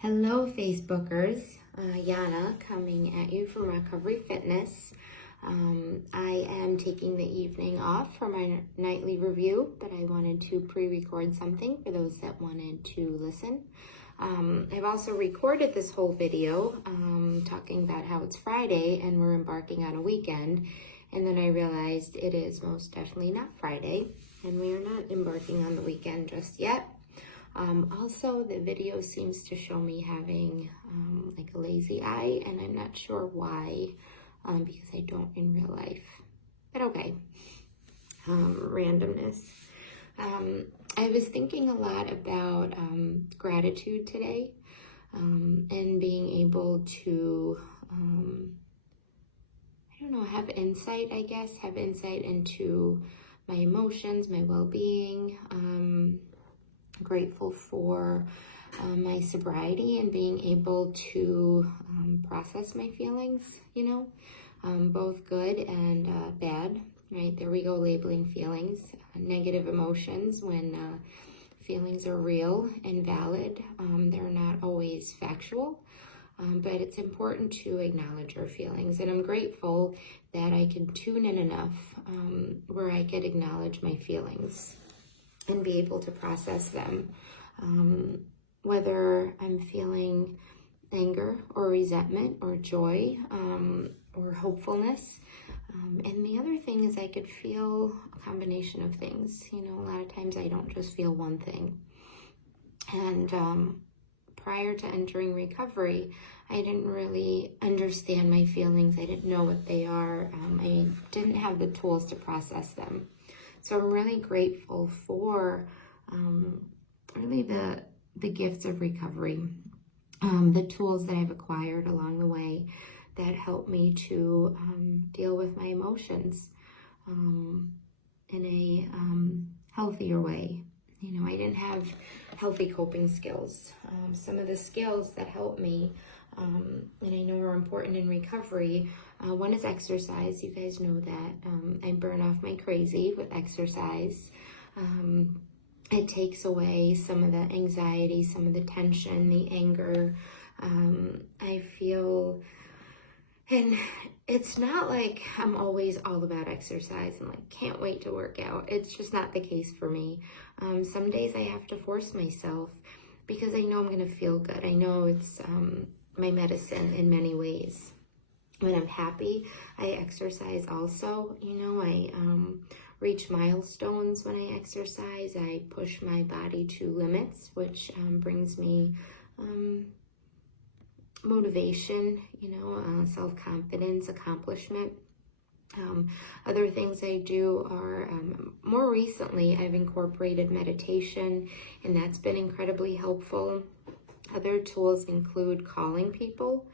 Hello, Facebookers. Yana coming at you from Recovery Fitness. I am taking the evening off for my nightly review, but I wanted to pre-record something for those that wanted to listen. I've also recorded this whole video talking about how it's Friday and we're embarking on a weekend. And then I realized it is most definitely not Friday and we are not embarking on the weekend just yet. Also, the video seems to show me having like a lazy eye, and I'm not sure why, because I don't in real life. But okay, randomness. I was thinking a lot about gratitude today, and being able to, I don't know, have insight, I guess, have insight into my emotions, my well-being. Grateful for my sobriety and being able to process my feelings, both good and bad, right? There we go, labeling feelings, negative emotions when feelings are real and valid. They're not always factual, but it's important to acknowledge our feelings. And I'm grateful that I can tune in enough where I could acknowledge my feelings and be able to process them, whether I'm feeling anger or resentment or joy or hopefulness. And the other thing is I could feel a combination of things. A lot of times I don't just feel one thing. And prior to entering recovery, I didn't really understand my feelings. I didn't know what they are. I didn't have the tools to process them. So I'm really grateful for really the gifts of recovery, the tools that I've acquired along the way that help me to deal with my emotions in a healthier way. I didn't have healthy coping skills. Some of the skills that help me, and I know are important in recovery, one is exercise. You guys know that I burn off my crazy with exercise. It takes away some of the anxiety, some of the tension, the anger. I feel, and it's not like I'm always all about exercise and like can't wait to work out. It's just not the case for me. Some days I have to force myself because I know I'm going to feel good. I know it's my medicine in many ways. When I'm happy, I exercise also. I reach milestones when I exercise. I push my body to limits, which brings me motivation, self-confidence, accomplishment. Other things I do are, more recently, I've incorporated meditation, and that's been incredibly helpful. Other tools include calling people.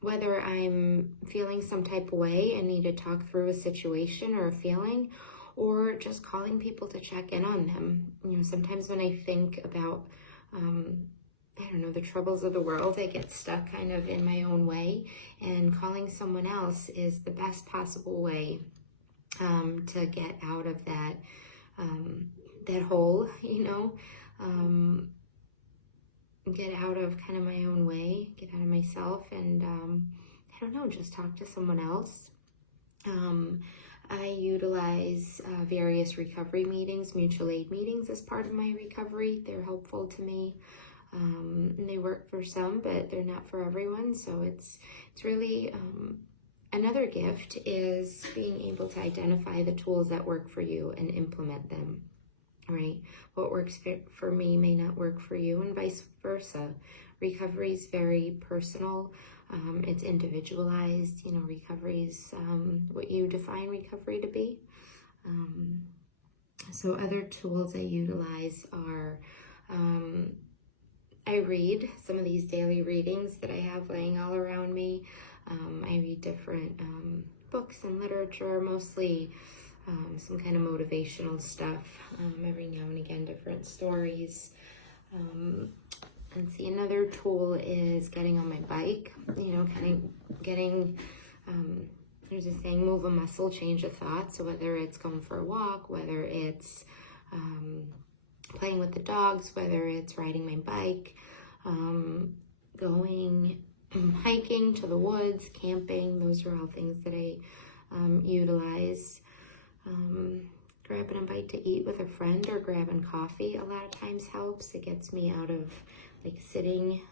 Whether I'm feeling some type of way and need to talk through a situation or a feeling, or just calling people to check in on them. Sometimes when I think about, the troubles of the world, I get stuck kind of in my own way, and calling someone else is the best possible way to get out of that, that hole, get out of kind of my own way, get out of myself, and just talk to someone else. I utilize various recovery meetings, mutual aid meetings as part of my recovery. They're helpful to me. And they work for some, but they're not for everyone. So it's really another gift is being able to identify the tools that work for you and implement them. Right? What works for me may not work for you, and vice versa. Recovery is very personal. It's individualized. Recovery is what you define recovery to be. So other tools I utilize are, I read some of these daily readings that I have laying all around me. I read different books and literature, mostly some kind of motivational stuff, every now and again, different stories. And see, another tool is getting on my bike, kind of getting, there's a saying, move a muscle, change a thought. So whether it's going for a walk, whether it's playing with the dogs, whether it's riding my bike, going hiking to the woods, camping. Those are all things that I utilize. Grabbing a bite to eat with a friend or grabbing coffee a lot of times helps. It gets me out of like sitting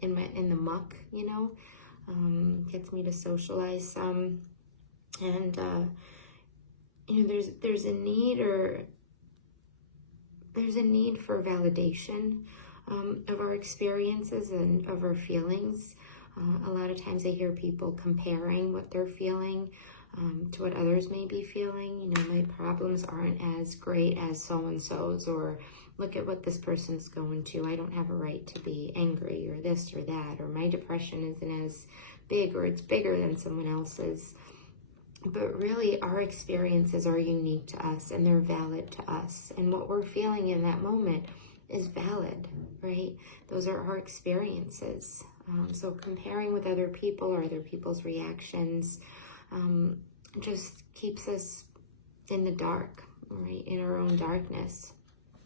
in the muck, gets me to socialize some. And there's a need for validation of our experiences and of our feelings. A lot of times I hear people comparing what they're feeling to what others may be feeling. My problems aren't as great as so-and-so's, or look at what this person's going to. I don't have a right to be angry, or this or that, or my depression isn't as big, or it's bigger than someone else's. But really, our experiences are unique to us, and they're valid to us. And what we're feeling in that moment is valid, right? Those are our experiences. So comparing with other people or other people's reactions just keeps us in the dark, right? In our own darkness.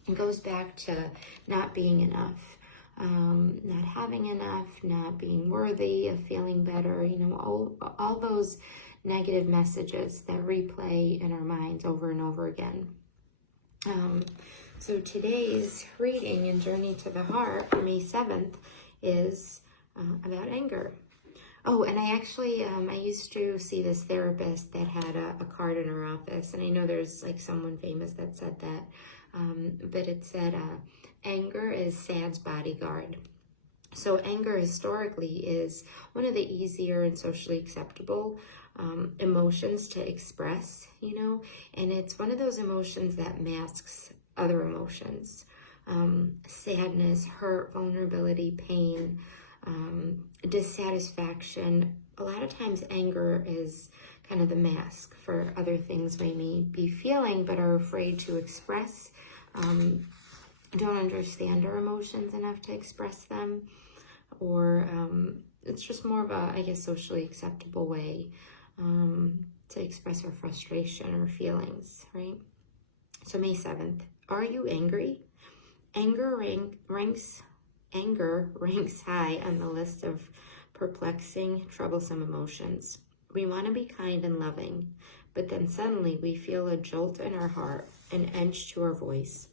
It goes back to not being enough, not having enough, not being worthy of feeling better, all those negative messages that replay in our minds over and over again. So today's reading and Journey to the Heart for May 7th is about anger. Oh, and I actually, I used to see this therapist that had a card in her office, and I know there's like someone famous that said that, but it said, anger is sad's bodyguard. So anger historically is one of the easier and socially acceptable emotions to express, and it's one of those emotions that masks other emotions, sadness, hurt, vulnerability, pain, dissatisfaction. A lot of times anger is kind of the mask for other things we may be feeling but are afraid to express, don't understand our emotions enough to express them, or it's just more of a, I guess, socially acceptable way to express our frustration or feelings, right? So May 7th, are you angry? Anger ranks high on the list of perplexing, troublesome emotions. We want to be kind and loving, but then suddenly we feel a jolt in our heart, an edge to our voice.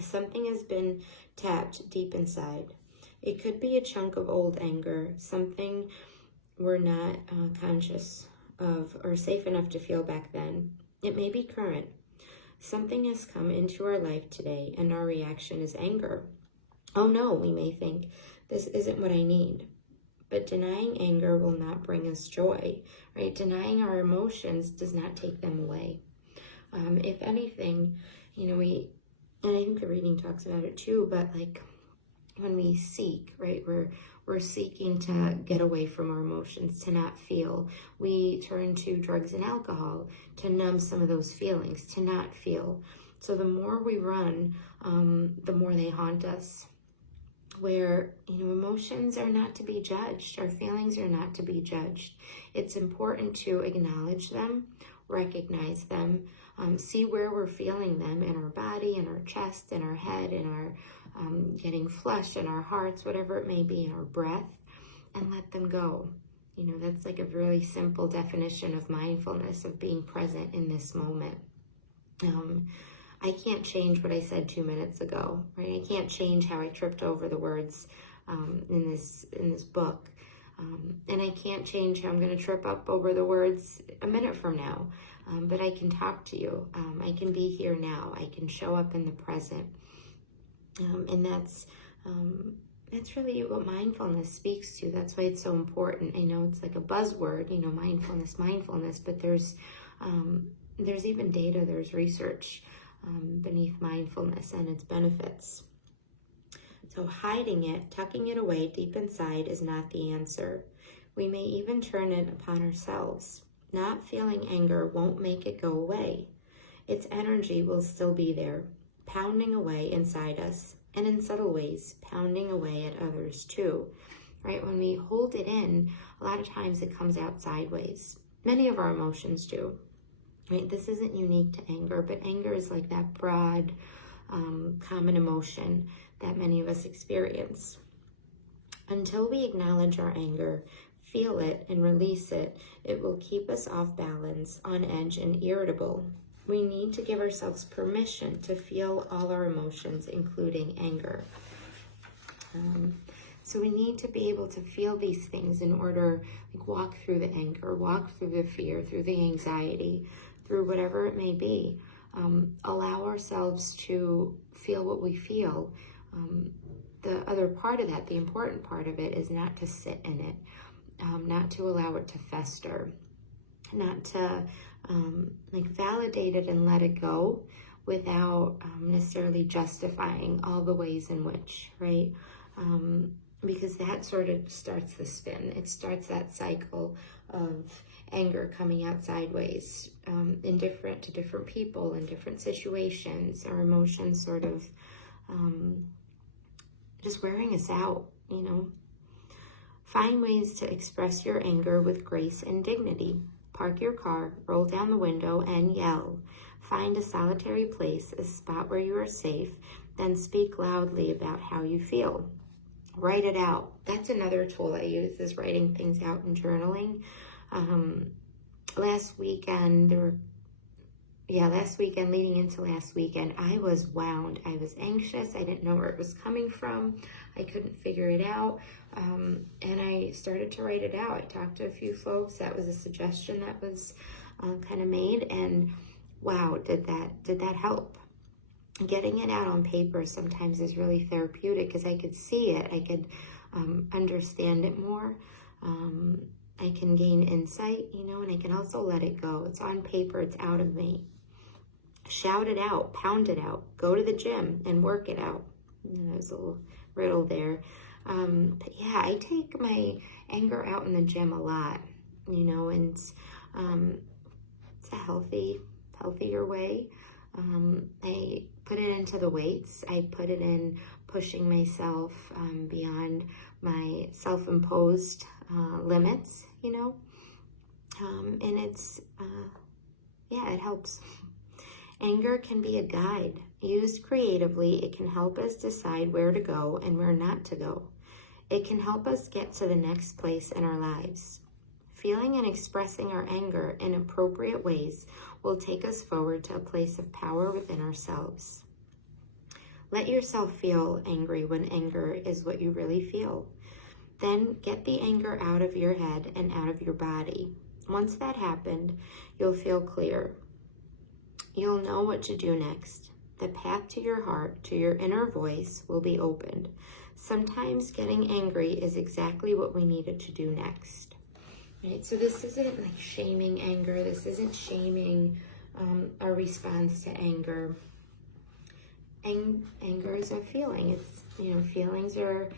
Something has been tapped deep inside. It could be a chunk of old anger, something we're not conscious of or safe enough to feel back then. It may be current. Something has come into our life today, and our reaction is anger. Oh no, we may think, this isn't what I need. But denying anger will not bring us joy, right? Denying our emotions does not take them away. If anything, and I think the reading talks about it too, but like when we seek, right, we're seeking to get away from our emotions, to not feel. We turn to drugs and alcohol to numb some of those feelings, to not feel. So the more we run, the more they haunt us. Where, emotions are not to be judged. Our feelings are not to be judged. It's important to acknowledge them, recognize them, see where we're feeling them in our body, in our chest, in our head, in our getting flushed, in our hearts, whatever it may be, in our breath, and let them go. That's like a really simple definition of mindfulness, of being present in this moment. I can't change what I said 2 minutes ago, right? I can't change how I tripped over the words in this book. And I can't change how I'm going to trip up over the words a minute from now. But I can talk to you. I can be here now. I can show up in the present. And that's really what mindfulness speaks to. That's why it's so important. I know it's like a buzzword, mindfulness, but there's even data, there's research beneath mindfulness and its benefits. So hiding it, tucking it away deep inside is not the answer. We may even turn it upon ourselves. Not feeling anger won't make it go away. Its energy will still be there, pounding away inside us, and in subtle ways, pounding away at others too. Right? When we hold it in, a lot of times it comes out sideways. Many of our emotions do. Right? This isn't unique to anger, but anger is like that broad common emotion that many of us experience. Until we acknowledge our anger, feel it, and release it, it will keep us off balance, on edge, and irritable. We need to give ourselves permission to feel all our emotions, including anger. So we need to be able to feel these things in order, like walk through the anger, walk through the fear, through the anxiety, through whatever it may be. Allow ourselves to feel what we feel. The other part of that, the important part of it, is not to sit in it, not to allow it to fester, not to validate it and let it go without necessarily justifying all the ways in which, right? Because that sort of starts the spin. It starts that cycle of anger coming out sideways, to different people, in different situations. Our emotions sort of just wearing us out, Find ways to express your anger with grace and dignity. Park your car, roll down the window, and yell. Find a solitary place, a spot where you are safe, then speak loudly about how you feel. Write it out. That's another tool I use, is writing things out and journaling. Last weekend leading into last weekend, I was wound. I was anxious. I didn't know where it was coming from. I couldn't figure it out. And I started to write it out. I talked to a few folks. That was a suggestion that was kind of made. And wow, did that help? Getting it out on paper sometimes is really therapeutic, because I could see it. I could understand it more. I can gain insight, and I can also let it go. It's on paper. It's out of me. Shout it out, pound it out, go to the gym and work it out. There's a little riddle there. But yeah, I take my anger out in the gym a lot, and it's a healthier way. I put it into the weights. I put it in pushing myself beyond my self-imposed limits, and it's, it helps. Anger can be a guide. Used creatively, it can help us decide where to go and where not to go. It can help us get to the next place in our lives. Feeling and expressing our anger in appropriate ways will take us forward to a place of power within ourselves. Let yourself feel angry when anger is what you really feel. Then get the anger out of your head and out of your body. Once that happened, you'll feel clear. You'll know what to do next. The path to your heart, to your inner voice, will be opened. Sometimes getting angry is exactly what we needed to do next. Right? So this isn't like shaming anger. This isn't shaming our response to anger. Anger is a feeling. It's, feelings are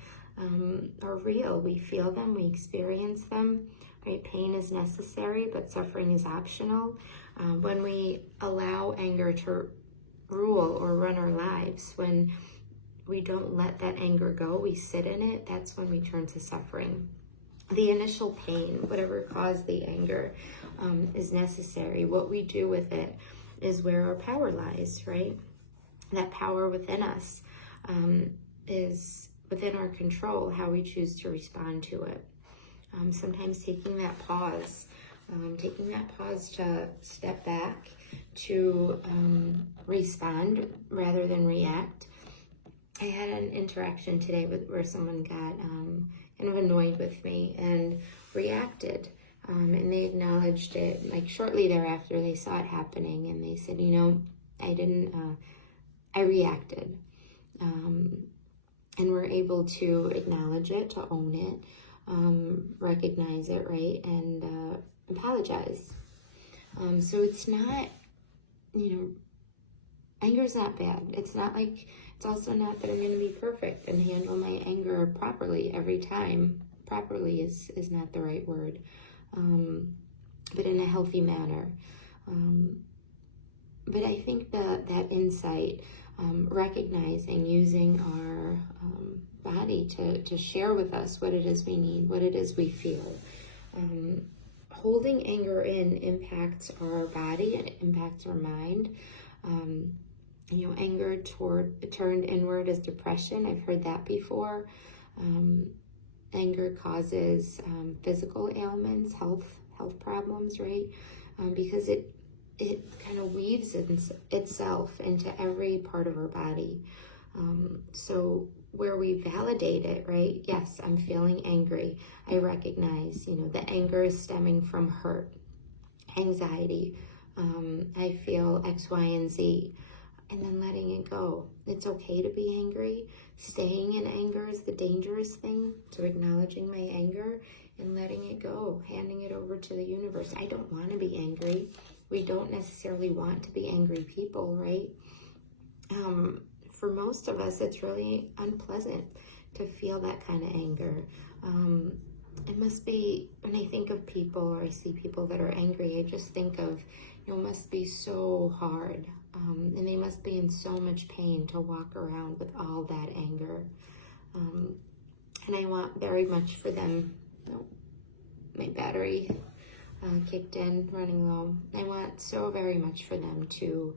real. We feel them. We experience them. Right? Pain is necessary, but suffering is optional. When we allow anger to rule or run our lives, when we don't let that anger go, we sit in it, that's when we turn to suffering. The initial pain, whatever caused the anger, is necessary. What we do with it is where our power lies, right? That power within us is within our control, how we choose to respond to it. Sometimes taking that pause to step back, to respond rather than react. I had an interaction today where someone got kind of annoyed with me and reacted. And they acknowledged it, like shortly thereafter they saw it happening, and they said, I reacted. And we're able to acknowledge it, to own it, recognize it, right, and apologize. So it's not, anger is not bad. It's also not that I'm going to be perfect and handle my anger properly every time. Properly is not the right word, but in a healthy manner. But I think that insight, recognizing, using our body to share with us what it is we need, what it is we feel. Holding anger in impacts our body, it impacts our mind. Anger turned inward as depression. I've heard that before. Anger causes physical ailments, health problems, right? Because it kind of weaves itself into every part of our body. So where we validate it, right? Yes, I'm feeling angry. I recognize, the anger is stemming from hurt, anxiety. I feel X, Y, and Z. And then letting it go. It's okay to be angry. Staying in anger is the dangerous thing. So acknowledging my anger and letting it go, handing it over to the universe. I don't want to be angry. We don't necessarily want to be angry people, right? For most of us, it's really unpleasant to feel that kind of anger. It must be, when I think of people or I see people that are angry, I just think of, it must be so hard. And they must be in so much pain to walk around with all that anger. And I want very much for them, my battery kicked in, running low. I want so very much for them to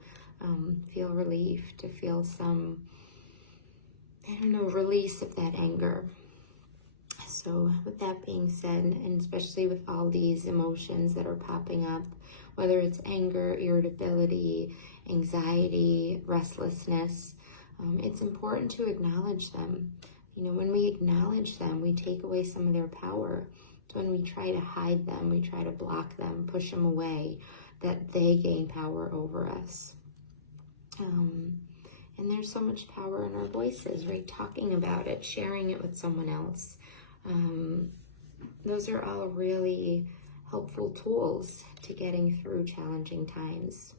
feel relief, to feel some, release of that anger. So with that being said, and especially with all these emotions that are popping up, whether it's anger, irritability, anxiety, restlessness, it's important to acknowledge them. When we acknowledge them, we take away some of their power. It's when we try to hide them, we try to block them, push them away, that they gain power over us. And there's so much power in our voices, right? Talking about it, sharing it with someone else. Those are all really helpful tools to getting through challenging times.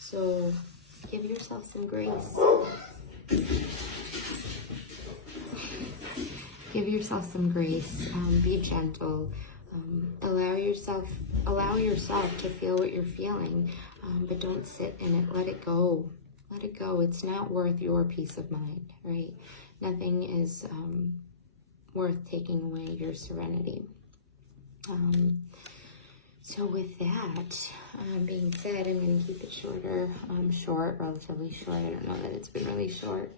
So give yourself some grace. Give yourself some grace. Be gentle. Allow yourself to feel what you're feeling, but don't sit in it. Let it go. Let it go. It's not worth your peace of mind, right? Nothing is worth taking away your serenity. So with that being said, I'm going to keep it shorter, relatively short. I don't know that it's been really short.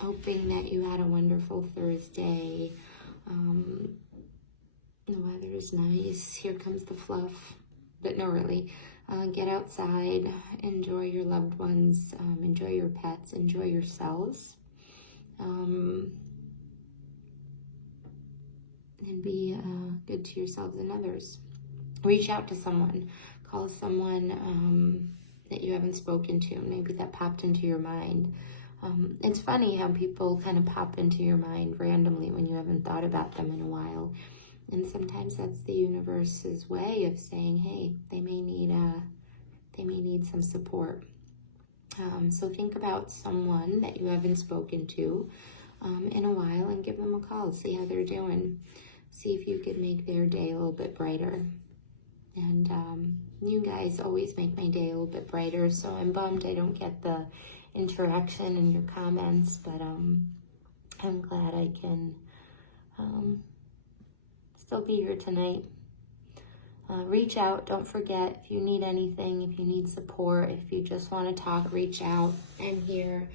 Hoping that you had a wonderful Thursday. The weather is nice. Here comes the fluff, but no, really. Get outside, enjoy your loved ones, enjoy your pets, enjoy yourselves. And be good to yourselves and others. Reach out to someone. Call someone that you haven't spoken to, maybe that popped into your mind. It's funny how people kind of pop into your mind randomly when you haven't thought about them in a while. And sometimes that's the universe's way of saying, hey, they may need some support. So think about someone that you haven't spoken to in a while and give them a call. See how they're doing. See if you could make their day a little bit brighter. And you guys always make my day a little bit brighter, so I'm bummed I don't get the interaction in your comments, but I'm glad I can still be here tonight. Reach out. Don't forget, if you need anything, if you need support, if you just want to talk, reach out. I'm here.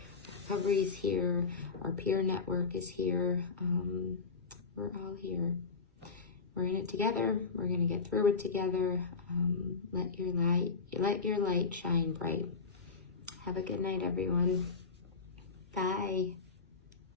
Recovery's here. Our peer network is here. We're all here. We're in it together. We're going to get through it together. Let your light shine bright. Have a good night, everyone.